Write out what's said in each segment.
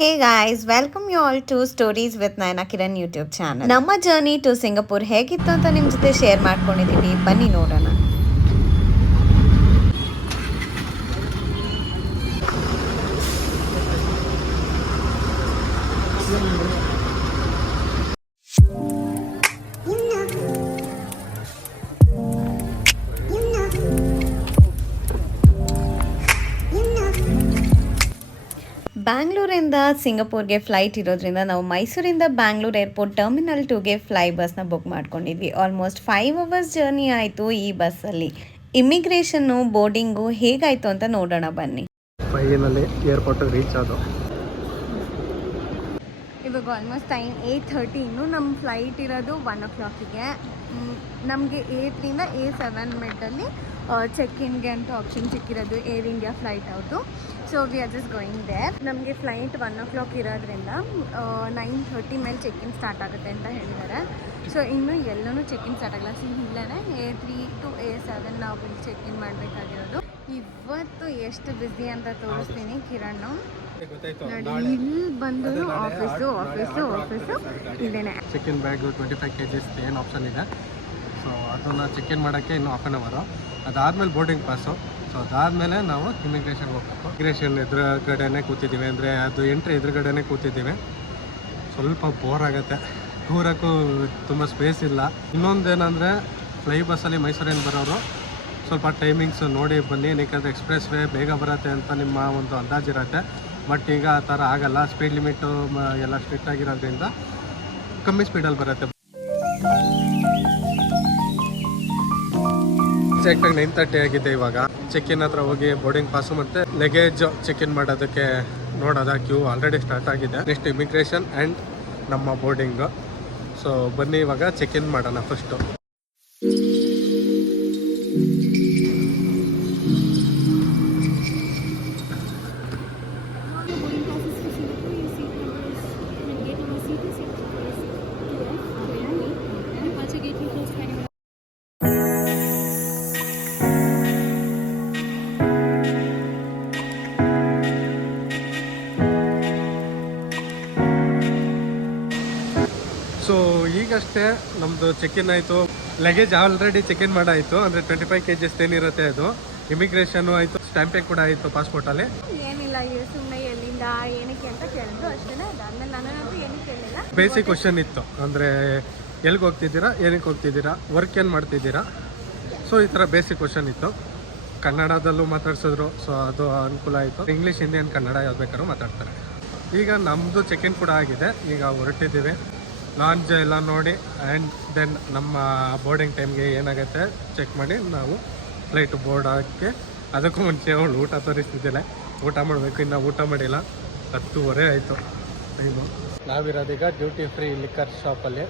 Hey guys, welcome you all to Stories with Naina Kiran YouTube channel. ನಮ್ಮ journey to Singapore ಹೇಗಿತ್ತು ಅಂತ ನಿಮ್ಮ ಜೊತೆ ಶೇರ್ ಮಾಡ್ಕೊಂಡಿದ್ದೀವಿ. ಬನ್ನಿ ನೋಡೋಣ. ಬ್ಯಾಂಗ್ಳೂರಿಂದ ಸಿಂಗಪೂರ್ಗೆ ಫ್ಲೈಟ್ ಇರೋದ್ರಿಂದ ನಾವು ಮೈಸೂರಿಂದ ಬ್ಯಾಂಗ್ಳೂರ್ ಏರ್ಪೋರ್ಟ್ ಟರ್ಮಿನಲ್ 2ಗೆ ಫ್ಲೈ ಬಸ್ನ ಬುಕ್ ಮಾಡ್ಕೊಂಡಿದ್ವಿ. ಆಲ್ಮೋಸ್ಟ್ 5 ಅವರ್ಸ್ ಜರ್ನಿ ಆಯಿತು ಈ ಬಸ್ಸಲ್ಲಿ. ಇಮಿಗ್ರೇಷನ್ನು ಬೋರ್ಡಿಂಗು ಹೇಗಾಯಿತು ಅಂತ ನೋಡೋಣ ಬನ್ನಿ. ಫೈನಲಿ ಏರ್ಪೋರ್ಟ್ ರೀಚ್ ಆದೋ. ಇವಾಗ ಆಲ್ಮೋಸ್ಟ್ ಟೈಮ್ 8:30. ಇನ್ನು ನಮ್ಮ ಫ್ಲೈಟ್ ಇರೋದು 1 o'clockಗೆ. ನಮಗೆ A3ಯಿಂದ A7 ಮಿಡಲ್ಲಿ ಚೆಕ್-ಇನ್ಗೆ ಅಂತ ಆಪ್ಷನ್ ಸಿಕ್ಕಿರೋದು ಏರ್ ಇಂಡಿಯಾ ಫ್ಲೈಟ್ ಅವ್ರದ್ದು. So we are just going there. ನಮಗೆ ಫ್ಲೈಟ್ 1 o'clock ಇರೋದ್ರಿಂದ 9:30 ಮೇಲೆ ಚೆಕ್-ಇನ್ ಸ್ಟಾರ್ಟ್ ಆಗುತ್ತೆ ಅಂತ ಹೇಳಿದ್ದಾರೆ. ಸೊ ಇನ್ನೂ ಎಲ್ಲೂ ಚೆಕ್-ಇನ್ ಸ್ಟಾರ್ಟ್ ಆಗಲ್ಲ. ಇಲ್ಲೇ A3 to A7 ನಾವು ಇಲ್ಲಿ ಚೆಕ್-ಇನ್ ಮಾಡಬೇಕಾಗಿರೋದು. ಇವತ್ತು ಎಷ್ಟು ಬ್ಯುಸಿ ಅಂತ ತೋರಿಸ್ತೀನಿ ಕಿರಣ್. ನೋಡಿ, ಇಲ್ಲಿ ಬಂದು ಆಫೀಸು ಇದೇನೆ. ಚೆಕ್-ಇನ್ ಬ್ಯಾಗು 25 kg ಏನು ಆಪ್ಷನ್ ಇದೆ. ಸೊ ಅದನ್ನು ಚೆಕ್-ಇನ್ ಮಾಡೋಕ್ಕೆ ಇನ್ನೂ ಹಾಫ್ ಆನ್ ಅವರು. ಅದಾದಮೇಲೆ ಬೋರ್ಡಿಂಗ್ ಪಾಸು. ಸೊ ಅದಾದಮೇಲೆ ನಾವು ಇಮಿಗ್ರೇಷನ್ಗೆ ಹೋಗ್ಬೇಕು. ಇಮಿಗ್ರೇಷನ್ ಎದುರುಗಡೆನೇ ಕೂತಿದ್ದೀವಿ, ಅಂದರೆ ಅದು ಎಂಟ್ರಿ ಎದುರುಗಡೆನೇ ಕೂತಿದ್ದೀವಿ. ಸ್ವಲ್ಪ ಬೋರ್ ಆಗುತ್ತೆ, ಕೂರಕ್ಕೂ ತುಂಬ ಸ್ಪೇಸ್ ಇಲ್ಲ. ಇನ್ನೊಂದೇನೆಂದರೆ ಫ್ಲೈ ಬಸ್ಸಲ್ಲಿ ಮೈಸೂರಿಂದ ಬರೋರು ಸ್ವಲ್ಪ ಟೈಮಿಂಗ್ಸ್ ನೋಡಿ ಬನ್ನಿ, ಯಾಕಂದರೆ ಎಕ್ಸ್ಪ್ರೆಸ್ ವೇ ಬೇಗ ಬರುತ್ತೆ ಅಂತ ನಿಮ್ಮ ಒಂದು ಅಂದಾಜಿರುತ್ತೆ. ಬಟ್ ಈಗ ಆ ಥರ ಆಗಲ್ಲ. ಸ್ಪೀಡ್ ಲಿಮಿಟು ಎಲ್ಲ ಸ್ಟ್ರಿಕ್ಟ್ ಆಗಿರೋದ್ರಿಂದ ಕಮ್ಮಿ ಸ್ಪೀಡಲ್ಲಿ ಬರುತ್ತೆ. ಎಕ್ಸಾಕ್ಟಾಗಿ 9:30 ಆಗಿದೆ. ಇವಾಗ ಚೆಕ್-ಇನ್ ಹತ್ರ ಹೋಗಿ ಬೋರ್ಡಿಂಗ್ ಪಾಸು ಮತ್ತು ಲಗೇಜ್ ಚೆಕ್-ಇನ್ ಮಾಡೋದಕ್ಕೆ ನೋಡೋದ ಕ್ಯೂ ಆಲ್ರೆಡಿ ಸ್ಟಾರ್ಟ್ ಆಗಿದೆ. ನೆಕ್ಸ್ಟ್ ಇಮಿಗ್ರೇಷನ್ ಆ್ಯಂಡ್ ನಮ್ಮ ಬೋರ್ಡಿಂಗು. ಸೊ ಬನ್ನಿ ಇವಾಗ ಚೆಕ್-ಇನ್ ಮಾಡೋಣ ಫಸ್ಟು. ಸೊ ಈಗಷ್ಟೇ ನಮ್ಮದು ಚೆಕ್-ಇನ್ ಆಯಿತು. ಲಗೇಜ್ ಆಲ್ರೆಡಿ ಚೆಕ್-ಇನ್ ಮಾಡಾಯಿತು, ಅಂದರೆ 25 kg ಏನಿರುತ್ತೆ ಅದು. ಇಮಿಗ್ರೇಷನ್ನು ಆಯಿತು, ಸ್ಟ್ಯಾಂಪಿಂಗ್ ಕೂಡ ಆಯಿತು ಪಾಸ್ಪೋರ್ಟಲ್ಲಿ. ಏನಿಲ್ಲ, ಸುಮ್ಮನೆ ಎಲ್ಲಿಂದ ಏನಕ್ಕೆ ಅಂತ ಕೇಳಿದ್ರು ಅಷ್ಟೇ. ಅದಾದ್ಮೇಲೆ ನಾನಂತೂ ಏನಕ್ಕೆ ಕೇಳಿಲ್ಲ. ಬೇಸಿಕ್ ಕ್ವಶನ್ ಇತ್ತು, ಅಂದರೆ ಎಲ್ಲಿಗೆ ಹೋಗ್ತಿದ್ದೀರಾ, ಏನಕ್ಕೆ ಹೋಗ್ತಿದ್ದೀರಾ, ವರ್ಕ್ ಏನು ಮಾಡ್ತಿದ್ದೀರಾ. ಸೊ ಈ ಥರ ಬೇಸಿಕ್ ಕ್ವಶನ್ ಇತ್ತು. ಕನ್ನಡದಲ್ಲೂ ಮಾತಾಡ್ಸಿದ್ರು, ಸೊ ಅದು ಅನುಕೂಲ ಆಯಿತು. ಇಂಗ್ಲೀಷ್, ಹಿಂದಿ ಆ್ಯಂಡ್ ಕನ್ನಡ ಯಾವ್ದು ಬೇಕಾದ್ರೂ ಮಾತಾಡ್ತಾರೆ. ಈಗ ನಮ್ಮದು ಚೆಕ್-ಇನ್ ಕೂಡ ಆಗಿದೆ. ಈಗ ಹೊರಟಿದ್ದೀವಿ. ಲಾಂಚ್ ಎಲ್ಲ ನೋಡಿ ಆ್ಯಂಡ್ ದೆನ್ ನಮ್ಮ ಬೋರ್ಡಿಂಗ್ ಟೈಮ್ಗೆ ಏನಾಗುತ್ತೆ ಚೆಕ್ ಮಾಡಿ ನಾವು ಫ್ಲೈಟ್ ಬೋರ್ಡ್ ಹಾಕಿ. ಅದಕ್ಕೂ ಮುಂಚೆ ಅವಳು ಊಟ ತೋರಿಸ್ತಿದ್ದಿಲ್ಲ, ಊಟ ಮಾಡಬೇಕು. ಇನ್ನು ಊಟ ಮಾಡಿಲ್ಲ. 10:30 ಆಯಿತು ಟೈಮು. ನಾವಿರೋದೀಗ ಡ್ಯೂಟಿ ಫ್ರೀ ಲಿಕ್ಕರ್ ಶಾಪಲ್ಲಿ.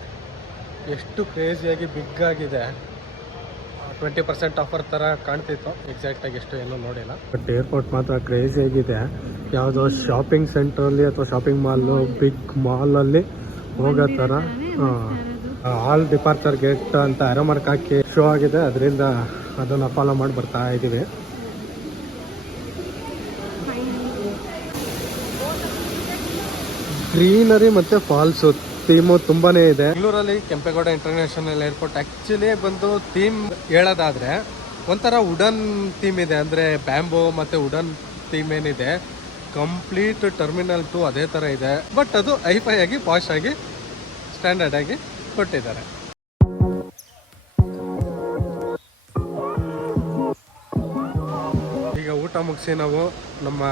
ಎಷ್ಟು ಕ್ರೇಜಿಯಾಗಿ ಬಿಗ್ ಆಗಿದೆ. 20% ಆಫರ್ ಥರ ಕಾಣ್ತಿತ್ತು. ಎಕ್ಸಾಕ್ಟಾಗಿ ಎಷ್ಟು ಏನೂ ನೋಡಿಲ್ಲ. ಬಟ್ ಏರ್ಪೋರ್ಟ್ ಮಾತ್ರ ಕ್ರೇಜಿಯಾಗಿದೆ. ಯಾವುದೋ ಶಾಪಿಂಗ್ ಸೆಂಟ್ರಲ್ಲಿ ಅಥವಾ ಶಾಪಿಂಗ್ ಮಾಲು, ಬಿಗ್ ಮಾಲಲ್ಲಿ ಹೋಗೋ ಥರ ಆಲ್ ಡಿಪಾರ್ಚರ್ ಗೇಟ್ ಅಂತ ಆರೋ ಮಾರ್ಕ್ ಹಾಕಿ ಶೋ ಆಗಿದೆ. ಅದರಿಂದ ಅದನ್ನು ಫಾಲೋ ಮಾಡಿ ಬರ್ತಾ ಇದ್ದೀವಿ. ಗ್ರೀನರಿ ಮತ್ತು ಫಾಲ್ಸು ಥೀಮು ತುಂಬಾ ಇದೆ. ಬೆಂಗಳೂರಲ್ಲಿ ಕೆಂಪೇಗೌಡ ಇಂಟರ್ನ್ಯಾಷನಲ್ ಏರ್ಪೋರ್ಟ್ ಆ್ಯಕ್ಚುಲಿ ಬಂದು ಥೀಮ್ ಹೇಳೋದಾದರೆ ಒಂಥರ ವುಡನ್ ಥೀಮ್ ಇದೆ, ಅಂದರೆ ಬ್ಯಾಂಬೋ ಮತ್ತು ವುಡನ್ ಥೀಮ್ ಏನಿದೆ. ಕಂಪ್ಲೀಟ್ ಟರ್ಮಿನಲ್ 2 ಅದೇ ಥರ ಇದೆ. ಬಟ್ ಅದು ಹೈಫೈ ಆಗಿ, ಪಾಶ್ ಆಗಿ, ಸ್ಟ್ಯಾಂಡರ್ಡ್ ಆಗಿ ಕೊಟ್ಟಿದ್ದಾರೆ. ಈಗ ಊಟ ಮುಗಿಸಿ ನಾವು ನಮ್ಮ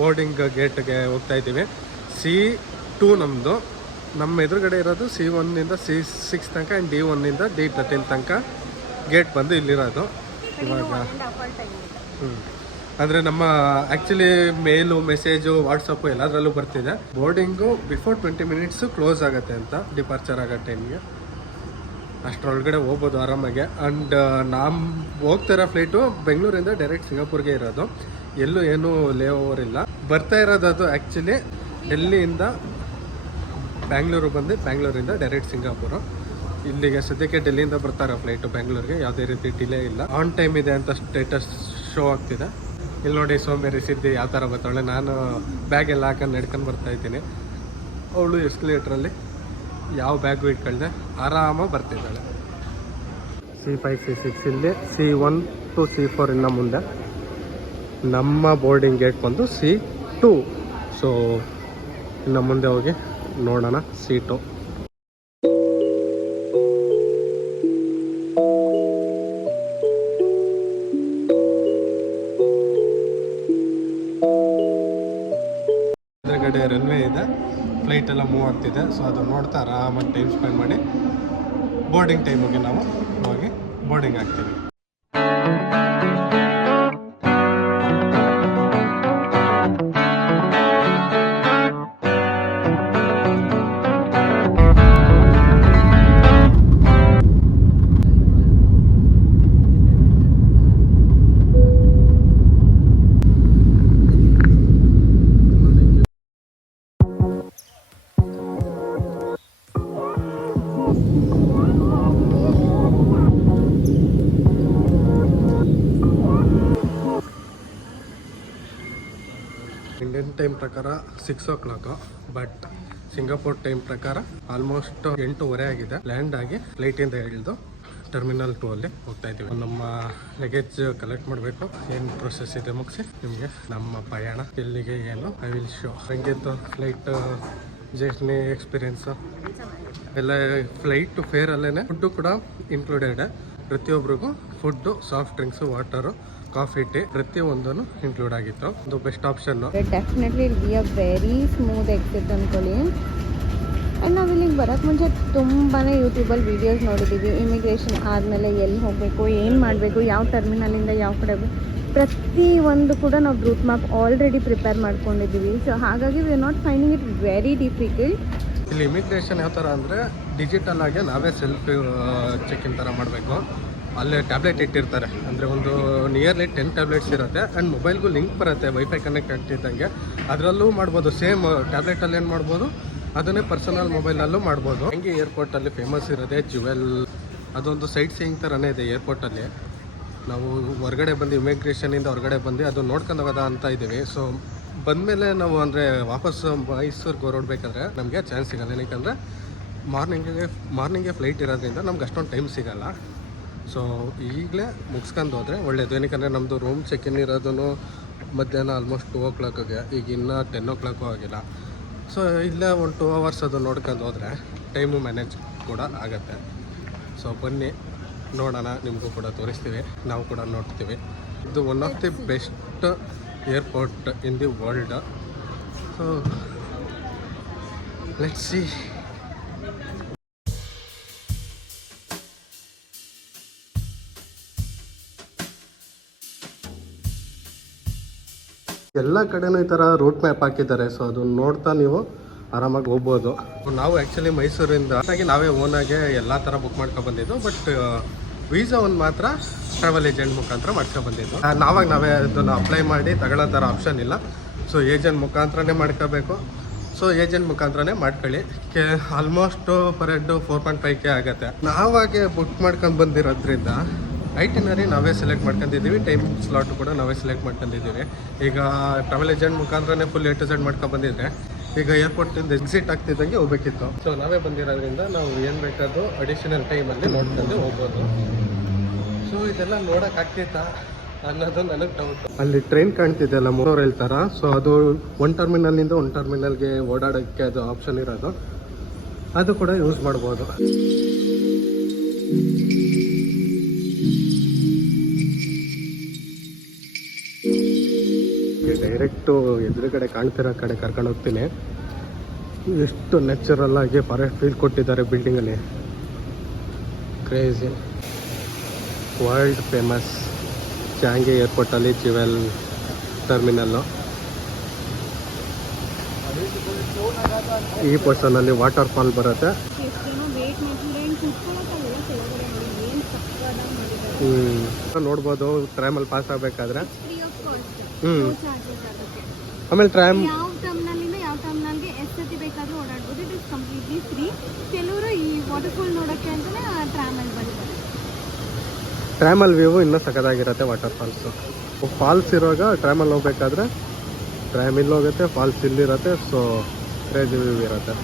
ಬೋರ್ಡಿಂಗ್ ಗೇಟ್ಗೆ ಹೋಗ್ತಾ ಇದ್ದೀವಿ. C2 ನಮ್ಮದು. ನಮ್ಮ ಎದುರುಗಡೆ ಇರೋದು C1ಇಂದ C6 ತನಕ ಆ್ಯಂಡ್ D1ಇಂದ D13 ತನಕ ಗೇಟ್ ಬಂದು ಇಲ್ಲಿರೋದು. ಇವಾಗ ಅಂದರೆ ನಮ್ಮ ಆ್ಯಕ್ಚುಲಿ ಮೇಲು, ಮೆಸೇಜು, ವಾಟ್ಸಪ್ಪು ಎಲ್ಲದರಲ್ಲೂ ಬರ್ತಿದೆ. ಬೋರ್ಡಿಂಗು ಬಿಫೋರ್ 20 minutes ಕ್ಲೋಸ್ ಆಗುತ್ತೆ ಅಂತ, ಡಿಪಾರ್ಚರ್ ಆಗೋ ಟೈಮ್ಗೆ. ಅಷ್ಟರೊಳಗಡೆ ಹೋಗ್ಬೋದು ಆರಾಮಾಗೆ. ಆ್ಯಂಡ್ ನಾವು ಹೋಗ್ತಿರೋ ಫ್ಲೈಟು ಬೆಂಗಳೂರಿಂದ ಡೈರೆಕ್ಟ್ ಸಿಂಗಾಪುರ್ಗೆ ಇರೋದು. ಎಲ್ಲೂ ಏನೂ ಲೇ ಓವರ್ ಇಲ್ಲ. ಬರ್ತಾ ಇರೋದು ಅದು ಆ್ಯಕ್ಚುಲಿ ಡೆಲ್ಲಿಯಿಂದ ಬ್ಯಾಂಗ್ಳೂರು ಬಂದು ಬ್ಯಾಂಗ್ಳೂರಿಂದ ಡೈರೆಕ್ಟ್ ಸಿಂಗಾಪುರು. ಇಲ್ಲಿಗೆ ಸದ್ಯಕ್ಕೆ ಡೆಲ್ಲಿಯಿಂದ ಬರ್ತಾರೆ ಫ್ಲೈಟು ಬ್ಯಾಂಗ್ಳೂರಿಗೆ. ಯಾವುದೇ ರೀತಿ ಡಿಲೇ ಇಲ್ಲ. ಆನ್ ಟೈಮ್ ಇದೆ ಅಂತ ಸ್ಟೇಟಸ್ ಶೋ ಆಗ್ತಿದೆ. ಇಲ್ಲಿ ನೋಡಿ ಸೋಂಬೇರಿ ಸಿದ್ಧಿ ಯಾವ ಥರ ಬರ್ತಾಳೆ. ನಾನು ಬ್ಯಾಗೆಲ್ಲ ಹಾಕೊಂಡು ನಡ್ಕೊಂಡು ಬರ್ತಾ ಇದ್ದೀನಿ, ಅವಳು ಎಸ್ಕಲೇಟ್ರಲ್ಲಿ ಯಾವ ಬ್ಯಾಗು ಇಟ್ಕೊಳ್ದೆ ಆರಾಮಾಗಿ ಬರ್ತಿದ್ದಾಳೆ. C5 C6 ಇಲ್ಲಿ C1 to C4 ಇನ್ನು ಮುಂದೆ. ನಮ್ಮ ಬೋರ್ಡಿಂಗ್ ಗೇಟ್ ಬಂದು C2. ಸೊ ಇನ್ನು ಮುಂದೆ ಹೋಗಿ ನೋಡೋಣ C2. ಎದುರುಗಡೆ ರನ್ವೇ ಇದೆ, ಫ್ಲೈಟ್ ಎಲ್ಲ ಮೂವ್ ಆಗ್ತಿದೆ. ಸೊ ಅದು ನೋಡ್ತಾ ಆರಾಮಾಗಿ ಟೈಮ್ ಸ್ಪೆಂಡ್ ಮಾಡಿ ಬೋರ್ಡಿಂಗ್ ಟೈಮಿಗೆ ನಾವು ಹೋಗಿ ಬೋರ್ಡಿಂಗ್ ಆಗ್ತೀವಿ. ಇಂಡಿಯನ್ ಟೈಮ್ ಪ್ರಕಾರ 6 o'clock, ಬಟ್ ಸಿಂಗಾಪುರ್ ಟೈಮ್ ಪ್ರಕಾರ ಆಲ್ಮೋಸ್ಟ್ 8:30 ಆಗಿದೆ. ಲ್ಯಾಂಡ್ ಆಗಿ ಫ್ಲೈಟಿಂದ ಇಳಿದು ಟರ್ಮಿನಲ್ 2 ಅಲ್ಲಿ ಹೋಗ್ತಾ ಇದ್ದೀವಿ. ನಮ್ಮ ಲಗೇಜ್ ಕಲೆಕ್ಟ್ ಮಾಡಬೇಕು. ಏನು ಪ್ರೊಸೆಸ್ ಇದೆ ಮುಗಿಸಿ ನಿಮಗೆ ನಮ್ಮ ಪ್ರಯಾಣ ಎಲ್ಲಿಗೆ ಏನು ಐ ವಿಲ್ ಶೋ. ಹಂಗಿತ್ತು ಫ್ಲೈಟ್ ಜರ್ನಿ ಎಕ್ಸ್ಪೀರಿಯನ್ಸು ಎಲ್ಲ. ಫ್ಲೈಟ್ ಫೇರಲ್ಲೇ ಫುಡ್ಡು ಕೂಡ ಇನ್ಕ್ಲೂಡೆಡ್. ಪ್ರತಿಯೊಬ್ಬರಿಗೂ food, soft drinks, water, coffee, tea ಪ್ರತಿಯೊಂದೂ ಇನ್ಕ್ಲೂಡ್ ಆಗಿತ್ತು. ಒಂದು best option. Definitely it be a very smooth exit ಅಂದ್ಕೊಳ್ಳಿ. ಆ್ಯಂಡ್ ನಾವು ಇಲ್ಲಿಗೆ ಬರೋಕ್ಕೆ ಮುಂಚೆ ತುಂಬಾ ಯೂಟ್ಯೂಬಲ್ಲಿ ವೀಡಿಯೋಸ್ ನೋಡಿದ್ದೀವಿ. ಇಮಿಗ್ರೇಷನ್ ಆದಮೇಲೆ ಎಲ್ಲಿ ಹೋಗಬೇಕು, ಏನು ಮಾಡಬೇಕು, ಯಾವ ಟರ್ಮಿನಲಿಂದ ಯಾವ ಕಡೆ ಪ್ರತಿಯೊಂದು ಕೂಡ ನಾವು ರೂಟ್ ಮ್ಯಾಪ್ ಆಲ್ರೆಡಿ ಪ್ರಿಪೇರ್ ಮಾಡ್ಕೊಂಡಿದ್ದೀವಿ. ಸೊ ಹಾಗಾಗಿ we are not finding it very difficult. ಇಲ್ಲಿ ಇಮಿಗ್ರೇಷನ್ ಯಾವ ಥರ ಅಂದರೆ ಡಿಜಿಟಲ್ ಆಗಿ ನಾವೇ ಸೆಲ್ಫ್ ಚೆಕ್-ಇನ್ ಥರ ಮಾಡಬೇಕು. ಅಲ್ಲೇ ಟ್ಯಾಬ್ಲೆಟ್ ಇಟ್ಟಿರ್ತಾರೆ, ಅಂದರೆ ಒಂದು ನಿಯರ್ಲಿ 10 ಟ್ಯಾಬ್ಲೆಟ್ಸ್ ಇರುತ್ತೆ. ಆ್ಯಂಡ್ ಮೊಬೈಲ್ಗೂ ಲಿಂಕ್ ಬರುತ್ತೆ ವೈಫೈ ಕನೆಕ್ಟ್ ಆಗ್ತಿದ್ದಂಗೆ. ಅದರಲ್ಲೂ ಮಾಡ್ಬೋದು. ಸೇಮ್ ಟ್ಯಾಬ್ಲೆಟಲ್ಲಿ ಏನು ಮಾಡ್ಬೋದು ಅದನ್ನೇ ಪರ್ಸನಲ್ ಮೊಬೈಲಲ್ಲೂ ಮಾಡ್ಬೋದು. ಹಂಗೆ ಏರ್ಪೋರ್ಟಲ್ಲಿ ಫೇಮಸ್ ಇರೋದೆ ಜುವೆಲ್. ಅದೊಂದು ಸೈಟ್ ಸೀಯಿಂಗ್ ಥರನೇ ಇದೆ ಏರ್ಪೋರ್ಟಲ್ಲಿ. ನಾವು ಹೊರಗಡೆ ಬಂದು ಇಮಿಗ್ರೇಷನಿಂದ ಹೊರಗಡೆ ಬಂದು ಅದು ನೋಡ್ಕೊಂಡು ಹೋಗೋದ ಅಂತ ಇದ್ದೀವಿ. ಸೊ ಬಂದಮೇಲೆ ನಾವು ಅಂದರೆ ವಾಪಸ್ ಮೈಸೂರಿಗೆ ಹೊರಡ್ಬೇಕಾದ್ರೆ ನಮಗೆ ಚಾನ್ಸ್ ಸಿಗೋಲ್ಲ. ಏನಕ್ಕೆ ಮಾರ್ನಿಂಗೆ ಫ್ಲೈಟ್ ಇರೋದ್ರಿಂದ ನಮ್ಗೆ ಅಷ್ಟೊಂದು ಟೈಮ್ ಸಿಗೋಲ್ಲ. ಸೊ ಈಗಲೇ ಮುಗಿಸ್ಕೊಂಡು ಹೋದರೆ ಒಳ್ಳೆಯದು. ಏನಕ್ಕೆ ನಮ್ಮದು ರೂಮ್ ಚೆಕ್-ಇನ್ ಇರೋದು ಮಧ್ಯಾಹ್ನ ಆಲ್ಮೋಸ್ಟ್ 2 o'clockಗೆ, ಈಗ ಇನ್ನೂ 10 o'clock ಆಗಿಲ್ಲ. ಸೊ ಇಲ್ಲೇ ಒಂದು 2 hours ಅದು ನೋಡ್ಕೊಂಡು ಹೋದರೆ ಟೈಮು ಮ್ಯಾನೇಜ್ ಕೂಡ ಆಗುತ್ತೆ. ಸೊ ಬನ್ನಿ ನೋಡೋಣ, ನಿಮಗೂ ಕೂಡ ತೋರಿಸ್ತೀವಿ, ನಾವು ಕೂಡ ನೋಡ್ತೀವಿ. ಇದು one of the best airport in the world. So let's see. ಎಲ್ಲ ಕಡೆನೂ ಈ ಥರ ರೂಟ್ ಮ್ಯಾಪ್ ಹಾಕಿದ್ದಾರೆ. ಸೊ ಅದು ನೋಡ್ತಾ ನೀವು ಆರಾಮಾಗಿ ಹೋಗ್ಬೋದು. ನಾವು ಆ್ಯಕ್ಚುಲಿ ಮೈಸೂರಿಂದ ನಾವೇ ಓನಾಗೆ ಎಲ್ಲ ಥರ ಬುಕ್ ಮಾಡ್ಕೊಂಡು ಬಂದಿದ್ದು. ಬಟ್ ವೀಸಾ ಒಂದು ಮಾತ್ರ ಟ್ರಾವೆಲ್ ಏಜೆಂಟ್ ಮುಖಾಂತರ ಮಾಡ್ಕೊಂಡು ಬಂದಿದ್ದು. ನಾವೇ ಅದನ್ನು ಅಪ್ಲೈ ಮಾಡಿ ತಗೊಳ್ಳೋ ಥರ ಆಪ್ಷನ್ ಇಲ್ಲ. ಸೊ ಏಜೆಂಟ್ ಮುಖಾಂತರನೇ ಮಾಡ್ಕೋಬೇಕು. ಸೊ ಏಜೆಂಟ್ ಮುಖಾಂತರನೇ ಮಾಡ್ಕೊಳ್ಳಿ. ಆಲ್ಮೋಸ್ಟ್ ಪರ್ ಹೆಡ್ 4.5K ಆಗುತ್ತೆ. ನಾವಾಗೆ ಬುಕ್ ಮಾಡ್ಕೊಂಡು ಬಂದಿರೋದ್ರಿಂದ ಐಟಿನರಿ ನಾವೇ ಸೆಲೆಕ್ಟ್ ಮಾಡ್ಕೊಂಡಿದ್ದೀವಿ. ಟೈಮ್ ಸ್ಲಾಟ್ ಕೂಡ ನಾವೇ ಸೆಲೆಕ್ಟ್ ಮಾಡ್ಕೊಂಡಿದ್ದೀವಿ. ಈಗ ಟ್ರಾವೆಲ್ ಏಜೆಂಟ್ ಮುಖಾಂತರನೇ ಫುಲ್ A to Z ಮಾಡ್ಕೊಂಡು ಬಂದಿದ್ರೆ ಈಗ ಏರ್ಪೋರ್ಟಿಂದ ಎಕ್ಸಿಟ್ ಆಗ್ತಿದ್ದಂಗೆ ಹೋಗ್ಬೇಕಿತ್ತು. ಸೊ ನಾವೇ ಬಂದಿರೋದ್ರಿಂದ ನಾವು ಏನು ಬೇಕಾದರೂ ಅಡಿಷನಲ್ ಟೈಮಲ್ಲಿ ನೋಡ್ಕೊಂಡು ಹೋಗ್ಬೋದು. ಸೊ ಇದೆಲ್ಲ ನೋಡೋಕ್ಕಾಗ್ತಿತ್ತಾ ಅನ್ನೋದು ನನಗೆ ಡೌಟ್. ಅಲ್ಲಿ ಟ್ರೈನ್ ಕಾಣ್ತಿದೆ ಅಲ್ಲ, ಮೂರೂರಲ್ಲಿ ಥರ. ಸೊ ಅದು ಒಂದು ಟರ್ಮಿನಲ್ನಿಂದ ಒಂದು ಟರ್ಮಿನಲ್ಗೆ ಓಡಾಡೋಕ್ಕೆ ಅದು ಆಪ್ಷನ್ ಇರೋದು. ಅದು ಕೂಡ ಯೂಸ್ ಮಾಡ್ಬೋದು. ಡೈರೆಕ್ಟು ಎದುರುಗಡೆ ಕಾಣ್ತಿರೋ ಕಡೆ ಕರ್ಕೊಂಡು ಹೋಗ್ತೀನಿ. ಎಷ್ಟು ನ್ಯಾಚುರಲ್ ಆಗಿ ಫಾರೆಸ್ಟ್ ಫೀಲ್ ಕೊಟ್ಟಿದ್ದಾರೆ ಬಿಲ್ಡಿಂಗಲ್ಲಿ. ಕ್ರೇಜಿ. ವರ್ಲ್ಡ್ ಫೇಮಸ್ ಚಾಂಗಿ ಏರ್ಪೋರ್ಟಲ್ಲಿ ಜುವೆಲ್ ಟರ್ಮಿನಲ್ಲು. ಈ ಪೋರ್ಷನಲ್ಲಿ ವಾಟರ್ ಫಾಲ್ ಬರುತ್ತೆ. ನೋಡ್ಬೋದು ಟ್ರೈಮಲ್ಲಿ ಪಾಸ್ ಆಗಬೇಕಾದ್ರೆ. ಆಮೇಲೆ ಟ್ರೈಮ್ ಯಾವ ಟರ್ಮಿನಲಿಂದ ಯಾವ ಟರ್ಮಿನಲ್ಗೆ ಎಷ್ಟು ಸತಿ ಬೇಕಾದರೂ ಓಡಾಡ್ಬೋದು. It is completely free. ಕೆಲವರು ಈ ವಾಟರ್ಫಾಲ್ ನೋಡೋಕ್ಕೆ ಅಂತಲೇ ಟ್ರಾಮಲ್ಲಿ ಬಂದಿದ್ದಾರೆ. ಟ್ರೈಮಲ್ ವ್ಯೂ ಇನ್ನೂ ಸಖತ್ತಾಗಿರುತ್ತೆ ವಾಟರ್ ಫಾಲ್ಸು. ಫಾಲ್ಸ್ ಇರುವಾಗ ಟ್ರೈಮಲ್ಲಿ ಹೋಗ್ಬೇಕಾದ್ರೆ ಟ್ರೈಮ್ ಇಲ್ಲಿ ಹೋಗುತ್ತೆ, ಫಾಲ್ಸ್ ಇಲ್ಲಿರುತ್ತೆ. ಸೊ ಕ್ರೇಜಿ ವ್ಯೂ ಇರುತ್ತೆ.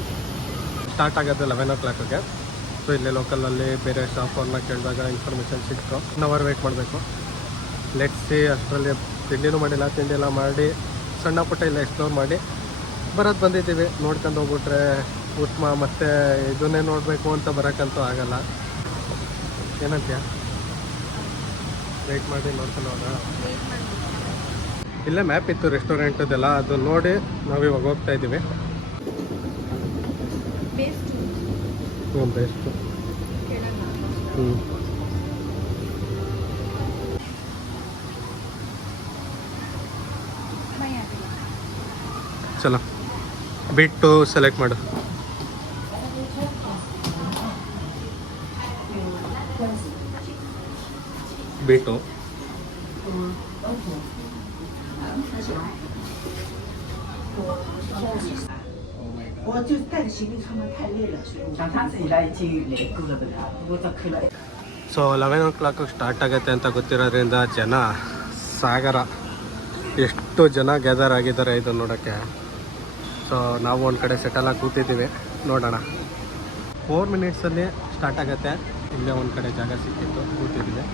ಸ್ಟಾರ್ಟ್ ಆಗುತ್ತೆ 11 o'clockಗೆ. ಸೊ ಇಲ್ಲೇ ಲೋಕಲಲ್ಲಿ ಬೇರೆ ಸ್ಟಾಫ್ ಅವ್ರನ್ನ ಕೇಳಿದಾಗ ಇನ್ಫಾರ್ಮೇಷನ್ ಸಿಕ್ತು. 1 hour ವೇಟ್ ಮಾಡಬೇಕು. Let's see. ಅಷ್ಟರಲ್ಲಿ ತಿಂಡಿನೂ ಮಾಡಿಲ್ಲ, ತಿಂಡಿ ಎಲ್ಲ ಮಾಡಿ ಸಣ್ಣ ಪುಟ್ಟ ಇಲ್ಲ ಎಕ್ಸ್ಪ್ಲೋರ್ ಮಾಡಿ ಬಂದಿದ್ದೀವಿ. ನೋಡ್ಕೊಂಡು ಹೋಗ್ಬಿಟ್ರೆ ಉತ್ತಮ. ಮತ್ತು ಇದನ್ನೇ ನೋಡಬೇಕು ಅಂತ ಬರೋಕ್ಕಂತೂ ಆಗಲ್ಲ. ಏನಂತೀಯ? ವೇಟ್ ಮಾಡಿ ನೋಡ್ಕೊಂಡು ಹೋಗೋಣ. ಇಲ್ಲೇ ಮ್ಯಾಪ್ ಇತ್ತು ರೆಸ್ಟೋರೆಂಟದೆಲ್ಲ, ಅದು ನೋಡಿ ನಾವಿವಾಗ ಹೋಗ್ತಾ ಇದ್ದೀವಿ. ಹ್ಞೂ ಬೆಸ್ಟು. ಚಲೋ ಬಿಟ್ಟು ಸೆಲೆಕ್ಟ್ ಮಾಡು. ಬಿಟ್ಟು我就带着行李他们太累了，想他自己来已经累够了的了，不过这可以了。ಸೊ 11 o'clock ಸ್ಟಾರ್ಟ್ ಆಗುತ್ತೆ ಅಂತ ಗೊತ್ತಿರೋದ್ರಿಂದ ಜನ ಸಾಗರ, ಎಷ್ಟು ಜನ ಗ್ಯಾದರ್ ಆಗಿದ್ದಾರೆ ಇದು ನೋಡೋಕ್ಕೆ. ಸೊ ನಾವು ಒಂದು ಕಡೆ ಸೆಟಲಾಗಿ ಕೂತಿದ್ದೀವಿ. ನೋಡೋಣ. 4 minutesಲ್ಲಿ ಸ್ಟಾರ್ಟ್ ಆಗುತ್ತೆ. ಇಲ್ಲೇ ಒಂದು ಕಡೆ ಜಾಗ ಸಿಕ್ಕಿತ್ತು, ಕೂತಿದ್ದೀವಿ.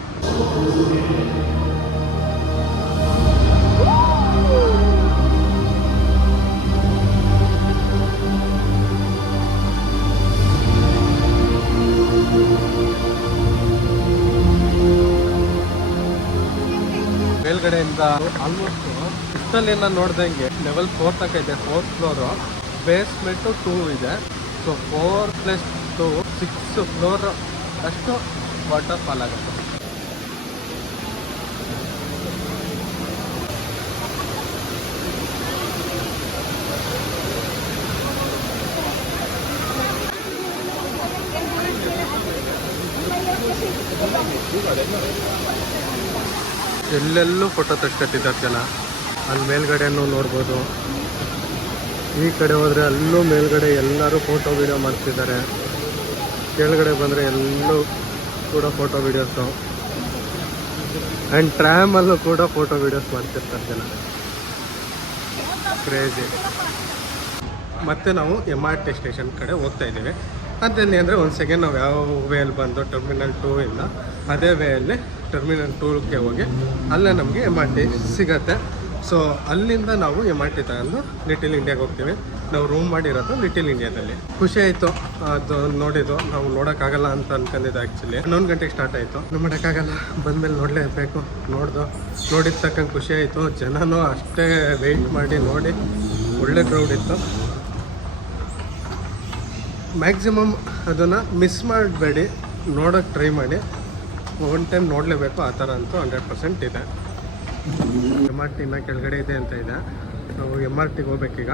ಮೇಲ್ಗಡೆಯಿಂದ ಆಲ್ಮೋಸ್ಟ್ ಇಷ್ಟಲ್ಲಿ ನಾನು ನೋಡ್ದಂಗೆ ಲೆವೆಲ್ 4 ತನಕ ಇದೆ. 4th ಫ್ಲೋರು, ಬೇಸ್ಮೆಂಟು 2 ಇದೆ. ಸೊ 4 + 2 6 ಫ್ಲೋರ್ ಅಷ್ಟು ವಾಟರ್ ಫಾಲ್ ಆಗುತ್ತೆ. ಎಲ್ಲೆಲ್ಲೂ ಫೋಟೋ ತೆಗ್ಸ್ಕೊತಿದ್ದಾರೆ ಜನ. ಅಲ್ಲಿ ಮೇಲ್ಗಡೆನೂ ನೋಡ್ಬೋದು. ಈ ಕಡೆ ಹೋದರೆ ಅಲ್ಲೂ ಮೇಲ್ಗಡೆ ಎಲ್ಲರೂ ಫೋಟೋ ವೀಡಿಯೋ ಮಾಡ್ತಿದ್ದಾರೆ. ಕೆಳಗಡೆ ಬಂದರೆ ಎಲ್ಲೂ ಕೂಡ ಫೋಟೋ ವೀಡಿಯೋಸು. ಆ್ಯಂಡ್ ಟ್ರ್ಯಾಮಲ್ಲೂ ಕೂಡ ಫೋಟೋ ವೀಡಿಯೋಸ್ ಮಾಡ್ತಿರ್ತಾರೆ ಜನ. ಕ್ರೇಜಿ. ಮತ್ತು ನಾವು MRT ಸ್ಟೇಷನ್ ಕಡೆ ಹೋಗ್ತಾ ಇದ್ದೀವಿ. ಅದೇನೆ ಅಂದರೆ ಒಂದು ಸೆಕೆಂಡ್ ನಾವು ಯಾವ ವೇಯಲ್ಲಿ ಬಂದು ಟರ್ಮಿನಲ್ 2 ಇಂದ ಅದೇ ವೇಯಲ್ಲಿ ಟರ್ಮಿನಲ್ 2ಗೆ ಹೋಗಿ ಅಲ್ಲೇ ನಮಗೆ MRT ಸಿಗತ್ತೆ. ಸೊ ಅಲ್ಲಿಂದ ನಾವು MRT ತಗೊಂಡು ಲಿಟಲ್ ಇಂಡಿಯಾಗೆ ಹೋಗ್ತೀವಿ. ನಾವು ರೂಮ್ ಮಾಡಿರೋದು ಲಿಟಲ್ ಇಂಡಿಯಾದಲ್ಲಿ. ಖುಷಿ ಆಯಿತು ಅದು ನೋಡಿದ್ದು. ನಾವು ನೋಡೋಕ್ಕಾಗಲ್ಲ ಅಂತ ಅನ್ಕೊಂಡಿದ್ದು ಆ್ಯಕ್ಚುಲಿ. 11 ಗಂಟೆಗೆ ಸ್ಟಾರ್ಟ್ ಆಯಿತು. ನಾವು ಮಾಡೋಕ್ಕಾಗಲ್ಲ, ಬಂದಮೇಲೆ ನೋಡಲೇಬೇಕು. ನೋಡಿದ ತಕ್ಕಂಗೆ ಖುಷಿ ಆಯಿತು. ಜನನೂ ಅಷ್ಟೇ ವೆಯ್ಟ್ ಮಾಡಿ ನೋಡಿ ಒಳ್ಳೆ ಕ್ರೌಡ್ ಇತ್ತು. ಮ್ಯಾಕ್ಸಿಮಮ್ ಅದನ್ನು ಮಿಸ್ ಮಾಡಬೇಡಿ, ನೋಡೋಕ್ಕೆ ಟ್ರೈ ಮಾಡಿ. ಒನ್ ಟೈಮ್ ನೋಡಲೇಬೇಕು ಆ ಥರ ಅಂತೂ 100% ಇದೆ. MRT ಇನ್ನು ಕೆಳಗಡೆ ಇದೆ ಅಂತ ಇದೆ. ನಾವು MRTಗೆ ಹೋಗ್ಬೇಕೀಗ.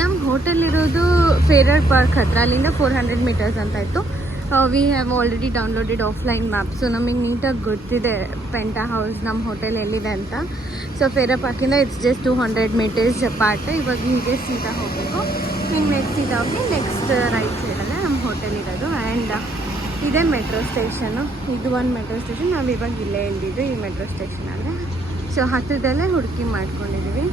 ನಮ್ಮ ಹೋಟೆಲ್ ಇರೋದು ಫೇರರ್ ಪಾರ್ಕ್ ಹತ್ರ. ಅಲ್ಲಿಂದ 400 meters ಅಂತ ಇತ್ತು. We have already downloaded offline map. So ನಮಗೆ ನೀಟಾಗಿ ಗೊತ್ತಿದೆ ಪೆಂಟಾ ಹೌಸ್ ನಮ್ಮ ಹೋಟೆಲ್ ಎಲ್ಲಿದೆ ಅಂತ. ಸೊ ಫೇರರ್ ಪಾರ್ಕಿಂದ ಇಟ್ಸ್ ಜಸ್ಟ್ 200 meters ಅಪಾರ್ಟ್. ಇವಾಗ ಹೀಗೆ ಸೀದಾ ಹೋಗಬೇಕು. ಹಿಂಗೆ ನೆಕ್ಸ್ಟ್ ಸೀದಾ ಹೋಗಿ ನೆಕ್ಸ್ಟ್ ರೈಟ್ ಸೈಡಲ್ಲೇ ನಮ್ಮ ಹೋಟೆಲ್ ಇರೋದು. ಆ್ಯಂಡ್ ಇದೇ ಮೆಟ್ರೋ ಸ್ಟೇಷನು. ಇದು ಒಂದು ಮೆಟ್ರೋ ಸ್ಟೇಷನ್. ನಾವು ಇವಾಗ ಇಲ್ಲೇ ಇಲ್ಲಿದ್ದು ಈ ಮೆಟ್ರೋ ಸ್ಟೇಷನ್ ಅಂದರೆ. ಸೊ ಹತ್ತಿರದಲ್ಲೇ ಹುಡುಕಿ ಮಾಡ್ಕೊಂಡಿದ್ದೀವಿ.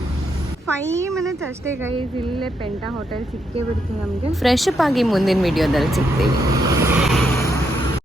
5 minutes ಅಷ್ಟೇ ಗೈಸ್. ಇಲ್ಲೇ ಪೆಂಟಾ ಹೋಟೆಲ್ ಸಿಕ್ಕೇ ಬಿಡ್ತೀವಿ ನಮಗೆ. ಫ್ರೆಶ್ ಅಪ್ ಆಗಿ ಮುಂದಿನ ವಿಡಿಯೋದಲ್ಲಿ ಸಿಗ್ತೀವಿ.